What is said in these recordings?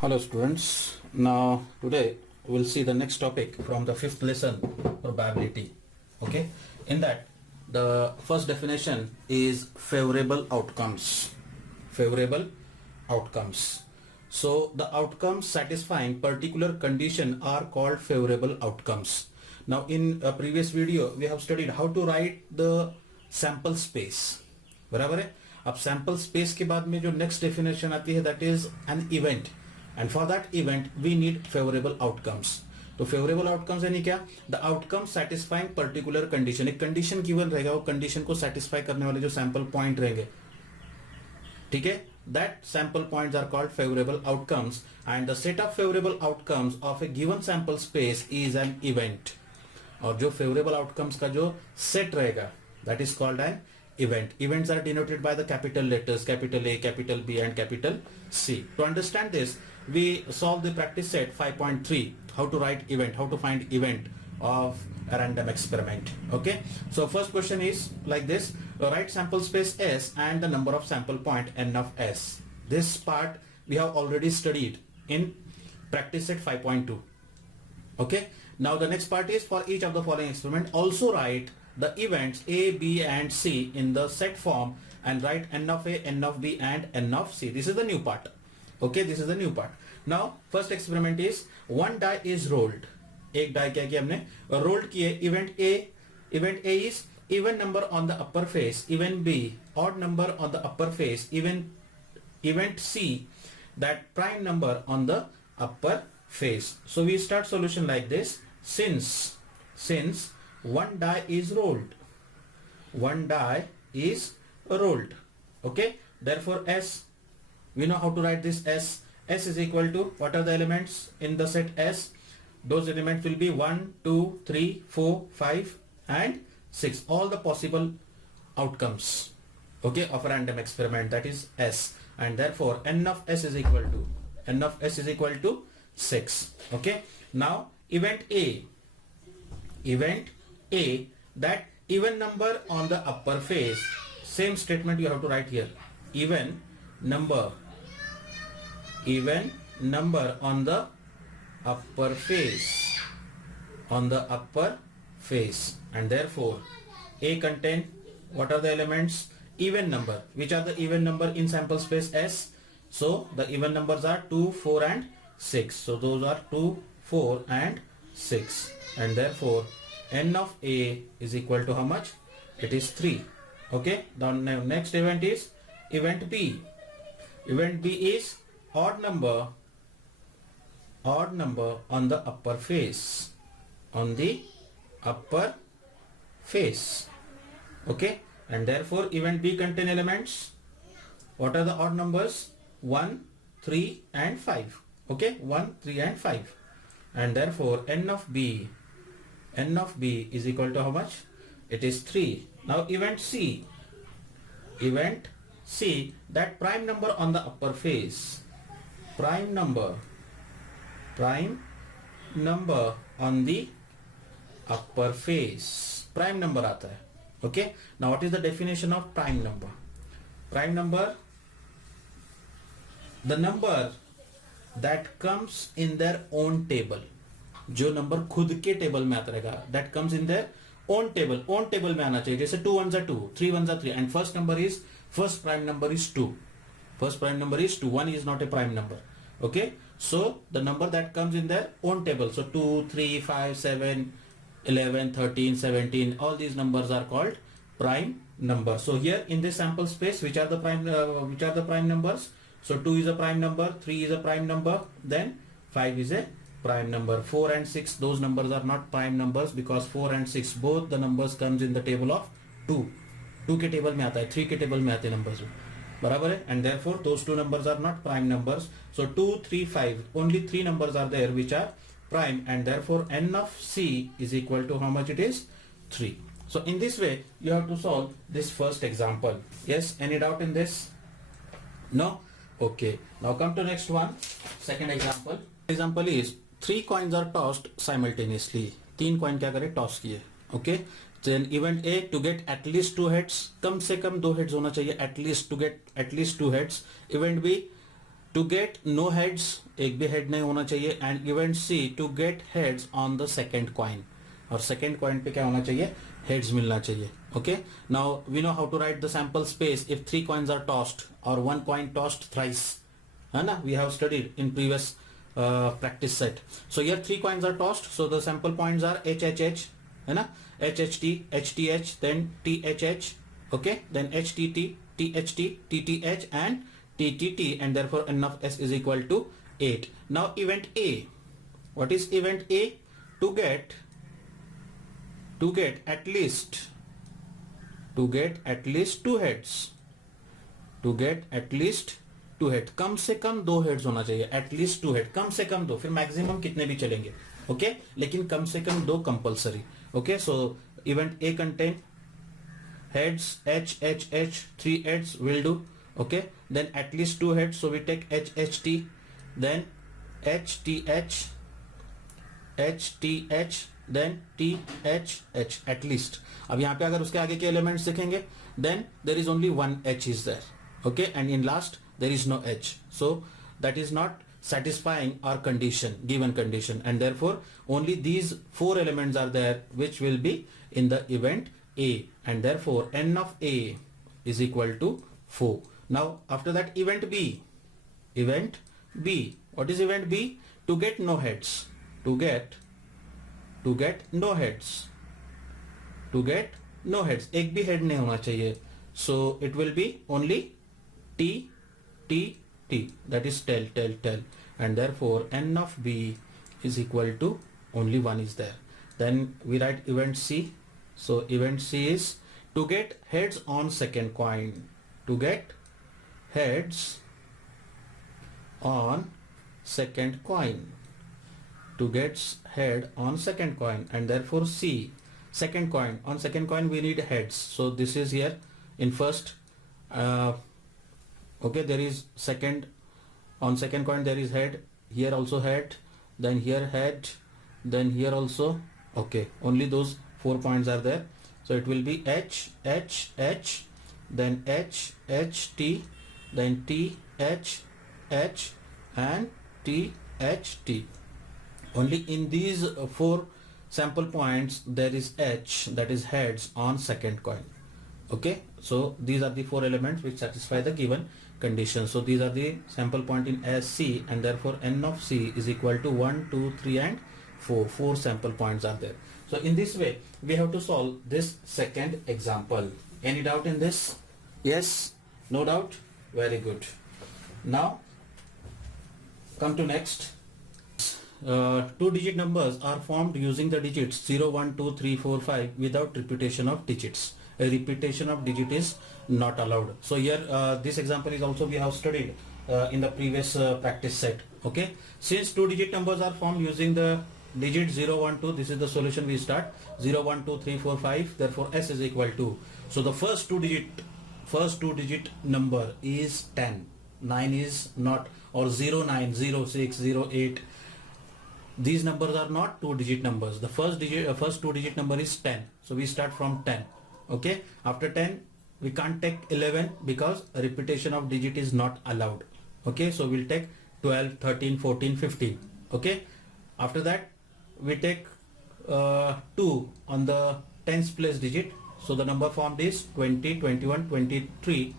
Hello students. Now today we'll see the next topic from the fifth lesson, probability. Okay. In that the first definition is favorable outcomes. Favorable outcomes. So the outcomes satisfying particular condition are called favorable outcomes. Now in a previous video we have studied how to write the sample space. बराबर है. अब sample space के बाद में जो next definition आती है that is an event. And for that event we need favorable outcomes. तो favorable outcomes यानी क्या? The outcome satisfying particular condition. एक condition given रहेगा, वो condition को satisfy करने वाले जो sample point रहेंगे, ठीक है, that sample points are called favorable outcomes, and the set of favorable outcomes of a given sample space is an event. और जो favorable outcomes का जो set रहेगा that is called an event. Events are denoted by the capital letters capital A, capital B and capital C. To understand this, we solve the practice set 5.3, how to write event, how to find event of a random experiment. Okay, so first question is like this: write sample space S and the number of sample point n of S. This part we have already studied in practice set 5.2. okay, now the next part is for each of the following experiment also write the events A, B and C in the set form and write n of A, n of B and n of C. This is the new part. Okay, this is the new part. Now first experiment is one die is rolled. एक die क्या किया हमने, rolled किए. Event A is even number on the upper face, event B odd number on the upper face, event C that prime number on the upper face. So we start solution like this. Since one die is rolled, okay, therefore S, we know how to write this. S is equal to, what are the elements in the set S? Those elements will be 1, 2, 3, 4, 5 and 6, all the possible outcomes, okay, of a random experiment, that is S, and therefore n of S is equal to 6. Okay, now event A, that even number on the upper face, same statement you have to write here, even number on the upper face, and therefore A contain, what are the elements? Even number. Which are the even number in sample space S? So the even numbers are 2, 4 and 6. So those are 2, 4 and 6, and therefore n of A is equal to how much? It is 3. Okay, the next event is event B. Event B is odd number on the upper face, okay, and therefore event B contain elements. What are the odd numbers? 1, 3 and 5. Okay, 1, 3 and 5, and therefore n of B is equal to how much? It is 3. Now event C, that prime number on the upper face, prime number on the upper face, prime number आता है. Okay, now what is the definition of prime number? Prime number, the number that comes in their own table, जो number खुद के table में आता रहेगा, that comes in their own table में आना चाहिए. जैसे 2 1s are 2, 3 1s are 3, and first prime number is 2. 1 is not a prime number. Okay, so the number that comes in their own table, so 2, 3, 5, 7, 11, 13, 17, all these numbers are called prime numbers. So here in this sample space, which are the prime numbers? So 2 is a prime number, 3 is a prime number, then 5 is a prime number. 4 and 6, those numbers are not prime numbers because 4 and 6 both the numbers comes in the table of 2 के table में आता है, 3 के table में आते हैं numbers, बराबर है, and therefore those two numbers are not prime numbers. So 2, 3, 5, only 3 numbers are there which are prime, and therefore n of C is equal to how much? It is 3. So in this way you have to solve this first example. Yes, any doubt in this? No? Okay, now come to next one. Second example. Example is 3 coins are tossed simultaneously. 3 coin क्या करे? Toss किए. Okay, then event A to get at least 2 heads, कम से कम 2 heads होना चाहिए, at least to get at least 2 heads. Event B to get no heads, एक भी head नहीं होना चाहिए. And event C, to get heads on the second coin, और second coin पे क्या होना चाहिए, हेड्स मिलना चाहिए. Okay, now we know how to write the sample space if 3 coins are tossed और 1 कॉइन टॉस्ड थ्राइस, है ना, we have studied in previous practice set. So here 3 coins are tossed, so the sample points are HHH, है ना, HHT, HTH, then THH, okay, then HTT, THT, TTH and TTT, and therefore n of s is equal to 8. Now event A, what is event A? To get at least 2 heads, to get at least 2 head, कम से कम 2 heads होना चाहिए, at least 2 head, कम से कम 2, फिर maximum कितने भी चलेंगे. Okay, लेकिन कम से कम 2 compulsory. Okay, so event A contain heads H H H, 3 heads will do. Okay, then at least 2 heads, so we take HHT, then HTH, HTH, then THH, at least. अब यहाँ पे अगर उसके आगे के एलिमेंट्स देखेंगे, then there is only 1 H is there. Okay, and in last there is no H, so that is not satisfying our condition, given condition, and therefore only these 4 elements are there which will be in the event A, and therefore n of A is equal to 4. Now after that event B, what is event B? To get no heads, to get no heads, एक भी head नहीं होना चाहिए, so it will be only T, that is tail, and therefore n of B is equal to only 1 is there. Then we write event C. So event C is to get heads on second coin, to get heads on second coin, to get head on second coin, and therefore C, second coin, on second coin we need heads, so this is here in first. Okay, there is second, on second coin there is head, here also head, then here head, then here also. Okay, only those 4 points are there, so it will be H H H, then H H T, then T H H and T H T. Only in these 4 sample points there is H, that is heads on second coin. Okay, so these are the 4 elements which satisfy the given condition. So these are the sample point in SC, and therefore n of C is equal to 1, 2, 3 and 4. 4 sample points are there. So in this way we have to solve this second example. Any doubt in this? Yes? No doubt? Very good. Now come to next. 2-digit numbers are formed using the digits 0, 1, 2, 3, 4, 5 without repetition of digits. A repetition of digit is not allowed. So here this example is also we have studied in the previous practice set. Okay, since 2-digit numbers are formed using the digit 0, 1, 2, this is the solution. We start 0, 1, 2, 3, 4, 5, therefore S is equal to, so the first two digit number is 10, 9 is not, or 0, 9, 0, 6, 0, 8, these numbers are not 2-digit numbers. The first 2-digit number is 10, so we start from 10. Okay, after 10 we can't take 11 because a repetition of digit is not allowed. Okay, so we'll take 12, 13, 14, 15. Okay, after that we take 2 on the 10th place digit, so the number formed is 20, 21, 23,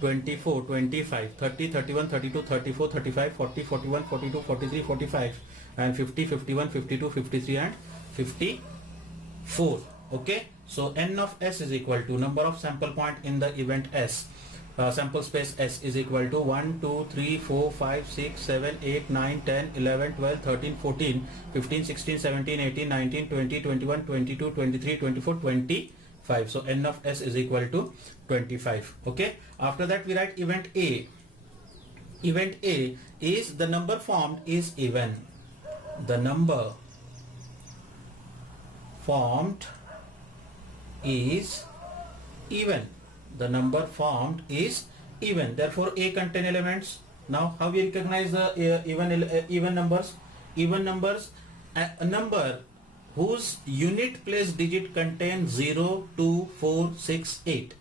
24, 25, 30, 31, 32, 34, 35, 40, 41, 42, 43, 45 and 50, 51, 52, 53 and 54. Okay, so n of S is equal to number of sample point in the event S, sample space S is equal to 1, 2, 3, 4, 5, 6, 7, 8, 9, 10, 11, 12, 13, 14, 15, 16, 17, 18, 19, 20, 21, 22, 23, 24, 25. So n of S is equal to 25. Okay, after that we write event A. Event A is the number formed is even. The number formed is even. The number formed is even. Therefore A contain elements. Now how we recognize the even numbers? Even numbers, a number whose unit place digit contain 0, 2, 4, 6, 8.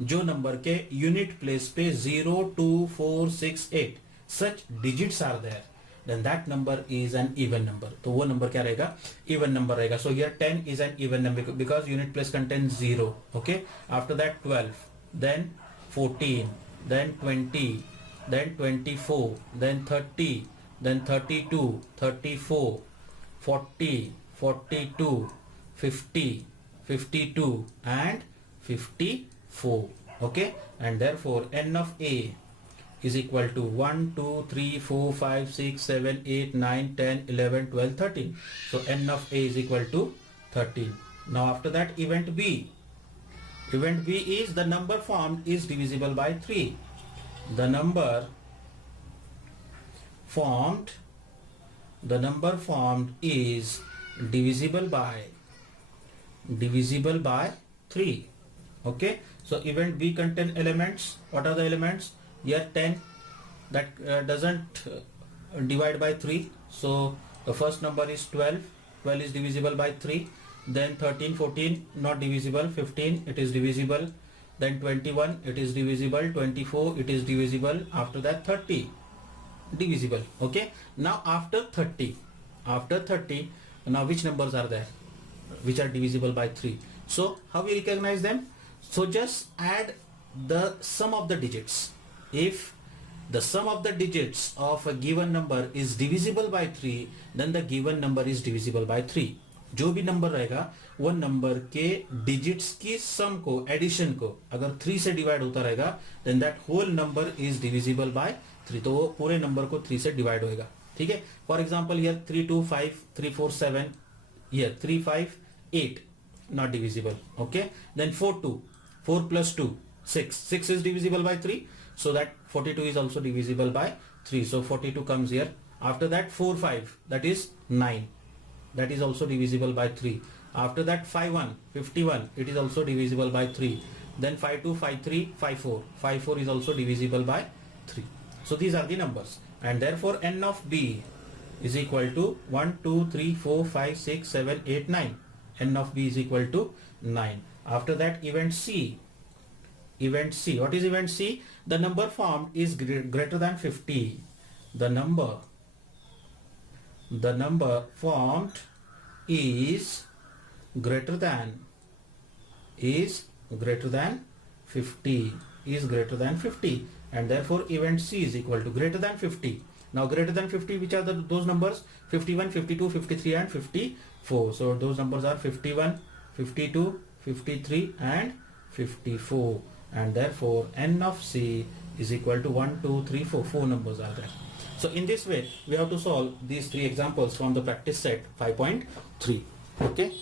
जो number के unit place पे 0, 2, 4, 6, 8 such digits are there, then that number is an even number. तो वो number क्या रहेगा? Even number रहेगा. So here 10 is an even number because unit place contains 0. Okay. After that 12, then 14, then 20, then 24, then 30, then 32, 34, 40, 42, 50, 52 and 54. Okay. And therefore n of A is equal to 1, 2, 3, 4, 5, 6, 7, 8, 9, 10, 11, 12, 13. So n of A is equal to 13. Now after that event B. Event B is the number formed is divisible by 3. The number formed is divisible by 3. Okay. So event B contain elements. What are the elements? Here 10, that doesn't divide by 3. So the first number is 12. 12 is divisible by 3. Then 13, 14 not divisible. 15 it is divisible. Then 21 it is divisible. 24 it is divisible. After that 30 divisible. Okay. Now after 30, now which numbers are there which are divisible by 3? So how we recognize them? So just add the sum of the digits. If the sum of the digits of a given number is divisible by 3, then the given number is divisible by 3. जो भी number रहेगा वो number के digits की सम को, addition को अगर 3 से डिवाइड होता रहेगा, then that whole number is divisible by 3. तो वो पूरे नंबर को 3 से डिवाइड होएगा. ठीक है. For example here 3, 2, 5, 3, 4, 7, here 3, 5, 8 not divisible. Okay. Then 4, 2, 4 plus 2, 6. 6 is divisible by 3. So that 42 is also divisible by 3. So 42 comes here. After that 4, 5, that is 9. That is also divisible by 3. After that 5, 1, 51. It is also divisible by 3. Then 5, 2, 5, 3, 5, 4. 5, 4 is also divisible by 3. So these are the numbers. And therefore n of B is equal to 1, 2, 3, 4, 5, 6, 7, 8, 9. N of B is equal to 9. After that event C. Event C. What is event C? The number formed is greater than 50. The number formed is greater than 50, and therefore event C is equal to greater than 50. Now greater than 50, which are those numbers? 51, 52, 53 and 54. So those numbers are 51, 52, 53 and 54. And therefore n of C is equal to 1, 2, 3, 4. 4 numbers are there. So in this way we have to solve these 3 examples from the practice set 5.3. Okay.